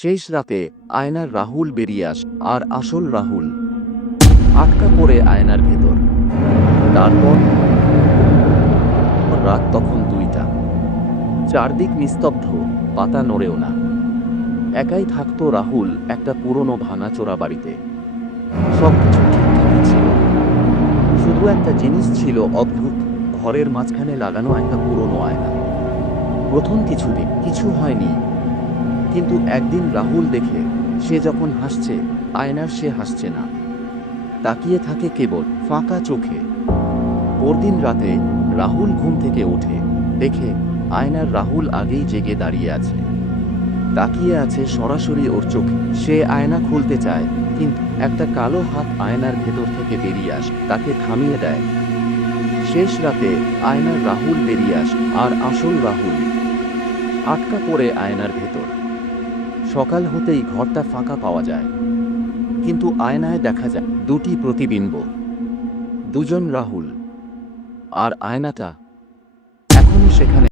শেষ রাতে আয়নার রাহুল বেরিয়ে আস আর আসল রাহুল আটকা পড়ে আয়নার ভেতর। তারপর রাত তখন 2টা। চারদিক নিস্তব্ধ, পাতা নড়েও না। একাই থাকতো রাহুল একটা পুরনো ভাঙাচোরা বাড়িতে। সবকিছু ঠিকঠাকই ছিল, শুধু একটা জিনিস ছিল অদ্ভুত। ঘরের মাঝখানে লাগানো একটা পুরনো আয়না। প্রথম কিছুদিন কিছু হয়নি, কিন্তু একদিন রাহুল দেখে সে যখন হাসছে, আয়নার সে হাসছে না, তাকিয়ে থাকে কেবল ফাঁকা চোখে। পরদিন রাতে রাহুল ঘুম থেকে ওঠে, দেখে আয়নার রাহুল আগেই জেগে দাঁড়িয়ে আছে, তাকিয়ে আছে সরাসরি ওর চোখে। সে আয়না খুলতে চায়, কিন্তু একটা কালো হাত আয়নার ভেতর থেকে বেরিয়ে আসে, তাকে থামিয়ে দেয়। শেষ রাতে আয়নার রাহুল বেরিয়ে আসে আর আসল রাহুল আটকা পড়ে আয়নার ভেতর। সকাল হতেই ঘরটা ফাঁকা পাওয়া যায়, কিন্তু আয়নায় দেখা যায় দুটি প্রতিবিম্ব, দুজন রাহুল। আর আয়নাটা এখনো সেখানে।